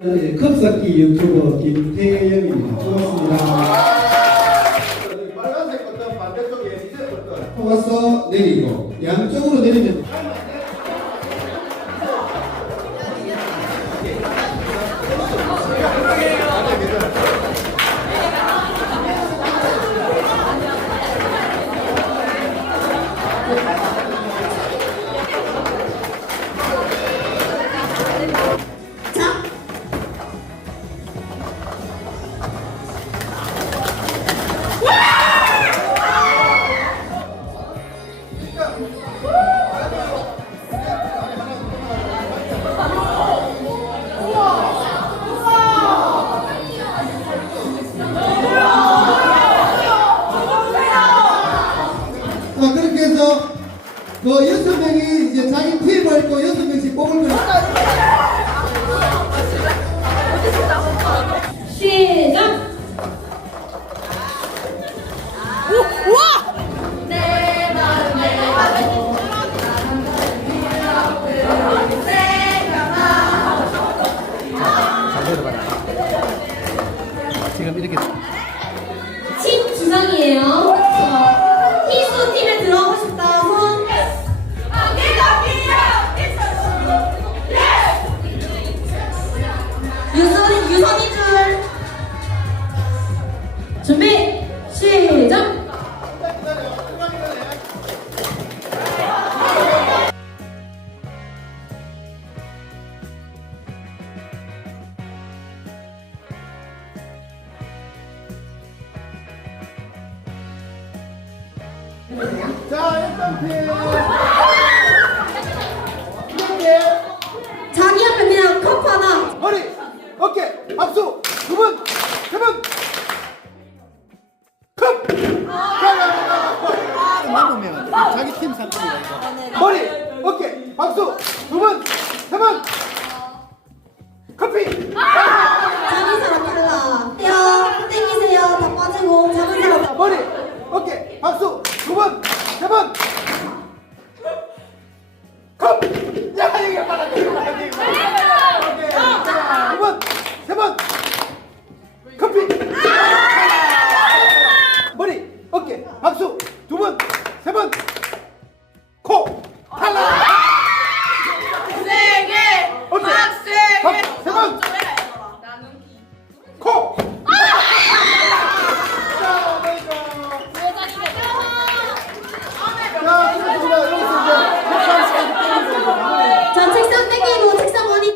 이제 컵쌓기 유튜버 김태영입니다. 고맙습니다. 빨간색 어떤 반대쪽에 이제 어떤 와서 내리고 양쪽으로 내리면 자 그렇게 해서 그 여섯 명이 이제 자기 팀을 입고 여섯 명씩 뽑을 거예요. 지금 이렇게 팀 주장이에요. 자, 1단계. 2단계. 자기 앞에 그냥 컵 하나. 허리, 어깨, 박수, 두 분, 세 분. 아, 자기 팀 상품이다. 머리, 어깨, 박수, 두 분, 세 분. 커피. 아! 작은 사람 달라. 떼요, 땡기세요. 다 빠지고 작은 사람. 머리. 박수 두 분, 세 분, 코 탈락. 세게, 어때? 박세게, 박세 번.